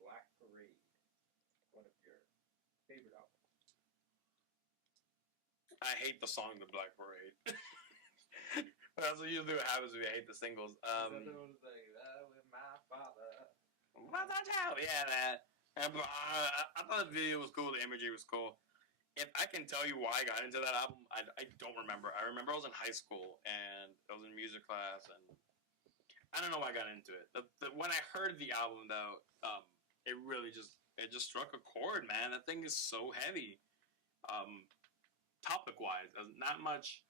Black Parade, one of your favorite albums? I hate the song "The Black Parade." That's what usually what happens when I hate the singles. Is that the one that's like, with my father? Yeah, that. I thought the video was cool. The imagery was cool. If I can tell you why I got into that album, I don't remember. I remember I was in high school and I was in music class, and I don't know why I got into it. When I heard the album, though, it really just struck a chord, man. That thing is so heavy. Topic wise, not much.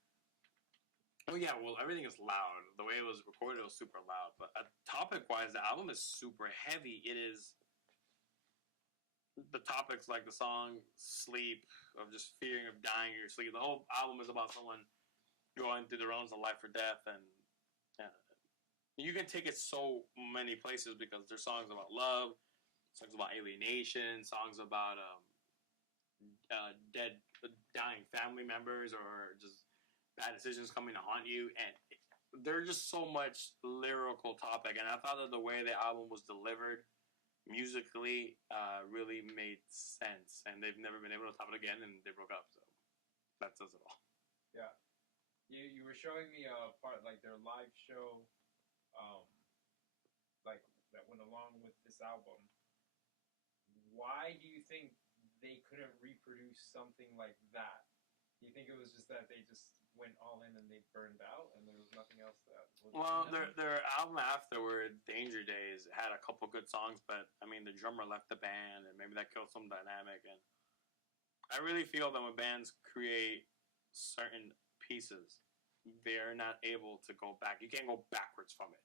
Oh yeah, well everything is loud. The way it was recorded was super loud. But topic wise, the album is super heavy. It is the topics like the song "Sleep" of just fearing of dying in your sleep. The whole album is about someone going through the realms of life or death, and you can take it so many places because there's songs about love, songs about alienation, songs about dead, dying family members, or just bad decisions coming to haunt you, and there's just so much lyrical topic. And I thought that the way the album was delivered musically really made sense, and they've never been able to top it again, and they broke up. So that says it all. Yeah, you were showing me a part like their live show, like that went along with this album. Why do you think they couldn't reproduce something like that? Do you think it was just that they just went all in and they burned out, and there was nothing else that was? Well, their album afterward, Danger Days, had a couple good songs, but I mean, the drummer left the band, and maybe that killed some dynamic. And I really feel that when bands create certain pieces, they're not able to go back. You can't go backwards from it.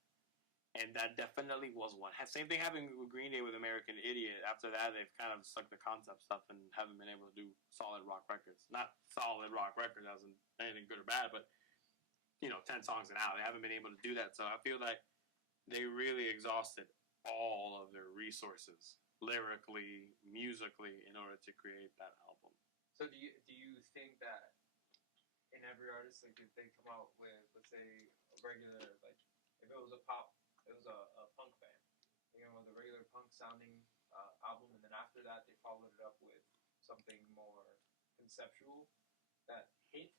And that definitely was one. Same thing happened with Green Day with American Idiot. After that, they've kind of stuck to concept stuff and haven't been able to do solid rock records. Not solid rock records as in anything good or bad, but, 10 songs an hour. They haven't been able to do that. So I feel like they really exhausted all of their resources, lyrically, musically, in order to create that album. So do you think that in every artist, like if they come out with, let's say, a regular, like if it was a punk band, with a regular punk sounding album, and then after that they followed it up with something more conceptual that hit.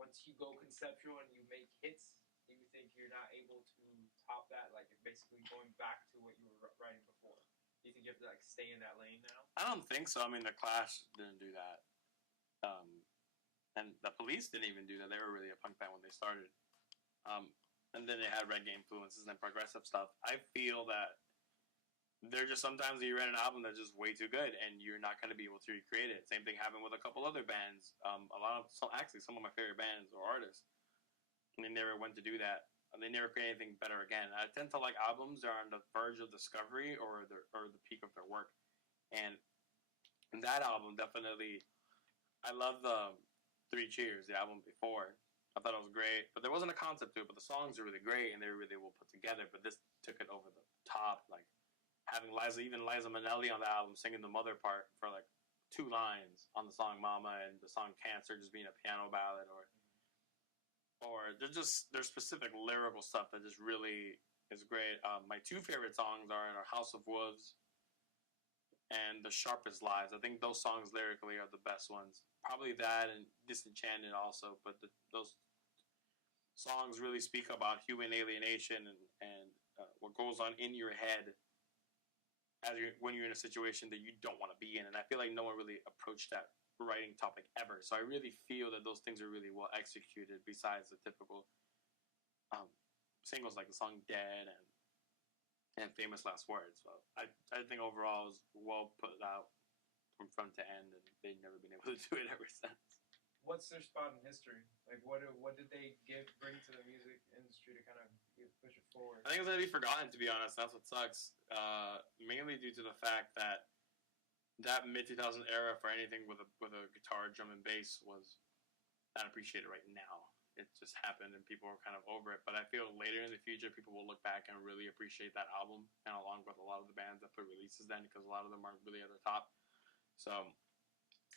Once you go conceptual and you make hits, do you think you're not able to top that? Like basically going back to what you were writing before. Do you think you have to stay in that lane now? I don't think so. I mean, the Clash didn't do that, and the Police didn't even do that. They were really a punk band when they started. And then they had reggae influences and progressive stuff. I feel that there just sometimes you write an album that's just way too good, and you're not going to be able to recreate it. Same thing happened with a couple other bands. Some of my favorite bands or artists, and they never went to do that. And they never create anything better again. I tend to like albums that are on the verge of discovery or the peak of their work. And that album definitely, I love the Three Cheers, the album before. I thought it was great, but there wasn't a concept to it. But the songs are really great, and they were really well put together. But this took it over the top, like having Liza Minnelli on the album singing the mother part for 2 lines on the song "Mama" and the song "Cancer" just being a piano ballad, or there's specific lyrical stuff that just really is great. My 2 favorite songs are "House of Wolves" and "The Sharpest Lies." I think those songs lyrically are the best ones. Probably that and "Disenchanted" also, but those songs really speak about human alienation and what goes on in your head when you're in a situation that you don't want to be in. And I feel like no one really approached that writing topic ever. So I really feel that those things are really well executed besides the typical singles like the song "Dead" and "Famous Last Words." So I think overall it was well put out from front to end, and they've never been able to do it ever since. What's their spot in history? What did they bring to the music industry to kind of push it forward? I think it's going to be forgotten, to be honest. That's what sucks. Mainly due to the fact that mid-2000 era for anything with a guitar, drum, and bass was not appreciated right now. It just happened, and people were kind of over it. But I feel later in the future, people will look back and really appreciate that album, and along with a lot of the bands that put releases then, because a lot of them aren't really at the top. So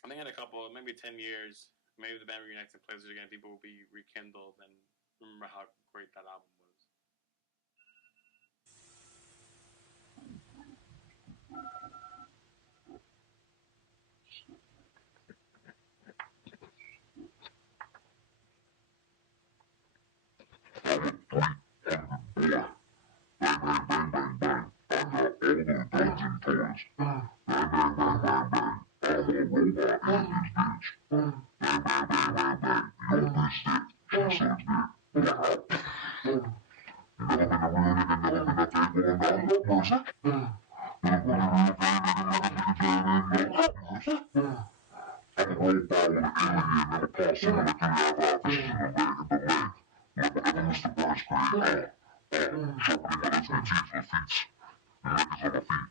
I think in a couple, maybe 10 years, maybe the band reunites and plays it again, people will be rekindled and remember how great that album was. Bang, bang, bang, bang, bang. I'm a robot in this bitch. Bang, bang, bang, bang, bang, bang. Yo, bitch dick. She sucks dick. Wow. You never been a real nigga, never been a thing going down. Mercy. Never been a real thing, nigga, never been a thing in no mercy. I'm a robot with an alien and a posse and a 3 offices in the lane. Like whatever Mr. Burns create. Sharpening my teeth with feet. And niggas on my feet.